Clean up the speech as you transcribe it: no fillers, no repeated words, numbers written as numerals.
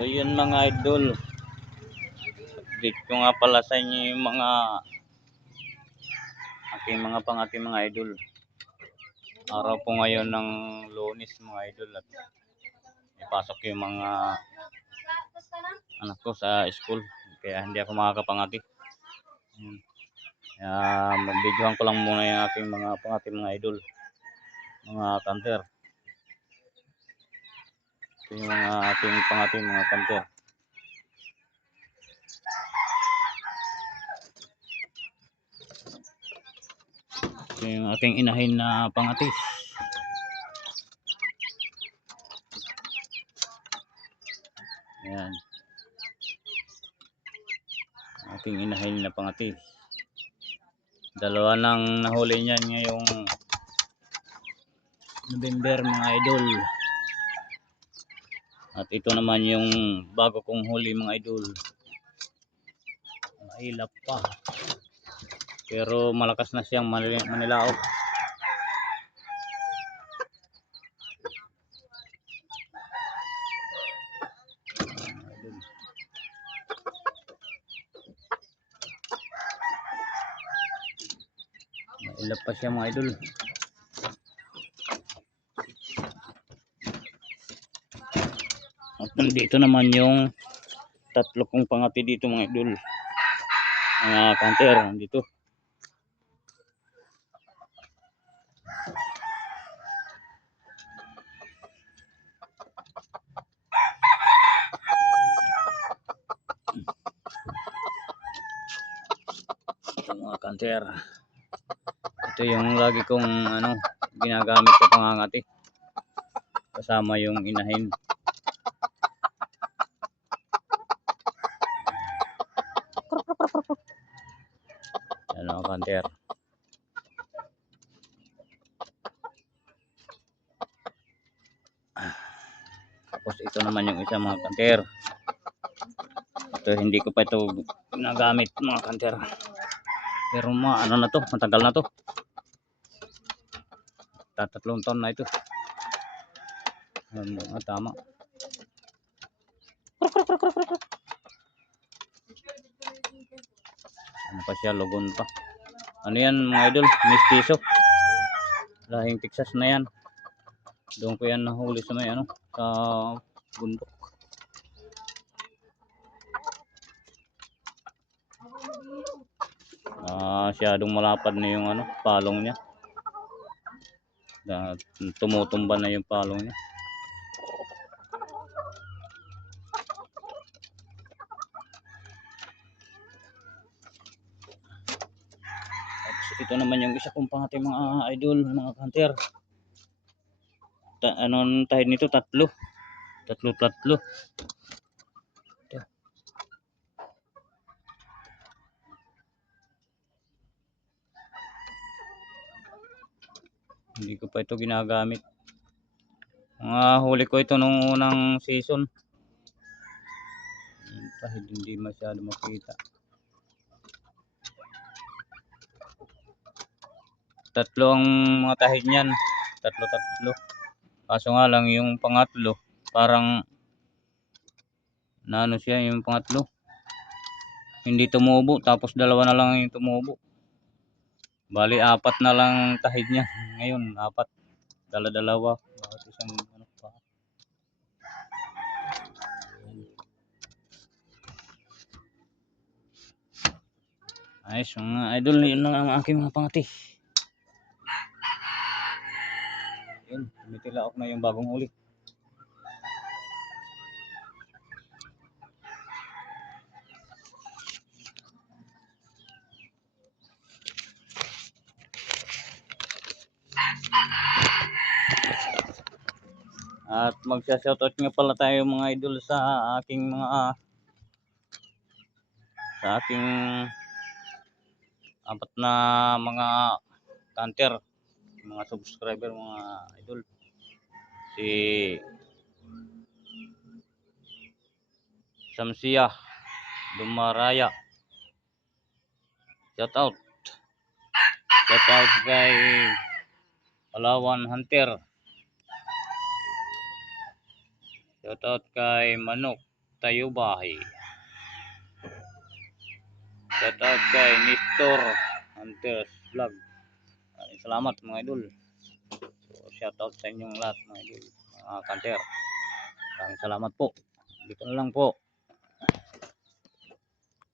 So yun mga idol, update ko nga pala sa inyo yung mga aking mga idol. Araw po ngayon ng Lunes mga idol at ipasok yung mga anak ko sa school kaya hindi ako makakapangati. Kaya mabidyohan ko lang muna yung aking mga mga idol, mga kanter. Ito yung mga aking mga kanter. Ito yung aking inahin na pangatis. Ayan. Aking inahin na pangatis. Dalawa nang nahuli niyan ngayong November mga idol. At ito naman yung bago kong huli mga idol. Mahilap pa. Pero malakas na siyang manilaok. Mahilap pa siya mga idol. At nandito naman yung tatlo kong pangati dito mga idol. Mga kanter dito. Ito mga kanter. Ito yung lagi kong ginagamit sa pangangati. Kasama yung inahin. Yan mga kanter. Tapos ito naman yung isa mga kanter. Ito hindi ko pa ito ginagamit mga kanter. Pero na to, matagal na to. Tatlong taon na ito. Tama. Ano pa siya, logon pa. Ano yan mga idol? Mistiso. Lahing Texas na yan. Doon ko yan nahuli sa may sa bundok. Masyadong malapad na yung palong niya. Tumutumba na yung palong niya. Ito naman yung isa kong pangati mga idol, mga kanter. Anong tahid nito? Tatlo. Hindi ko pa ito ginagamit. Huli ko ito nung unang season. Tahid hindi masyado makita. Tatlo ang mga tahid niyan. Tatlo. Kaso nga lang yung pangatlo, parang siya yung pangatlo. Hindi tumubo, tapos dalawa na lang yung tumubo. Bali, 4 na lang tahid niya. Ngayon, 4. Dala-dalawa. Bakit isang pa. Ayos mga idol, yun lang ang aking mga pangati. Yun, tumitila ako na yung bagong huli. At magsa-shoutout nga pala tayo mga idol sa aking apat na mga kanter, mga subscriber mga idol. Si Samsia Dumaraya, shoutout kay Palawan Hunter, shoutout kay Manok tayo bahay. Shout out kay Mr. Hunters Vlog. Maraming salamat mga idol. So, shout out sa inyong lahat mga idol, mga kanter. Maraming salamat po. Dito na lang po.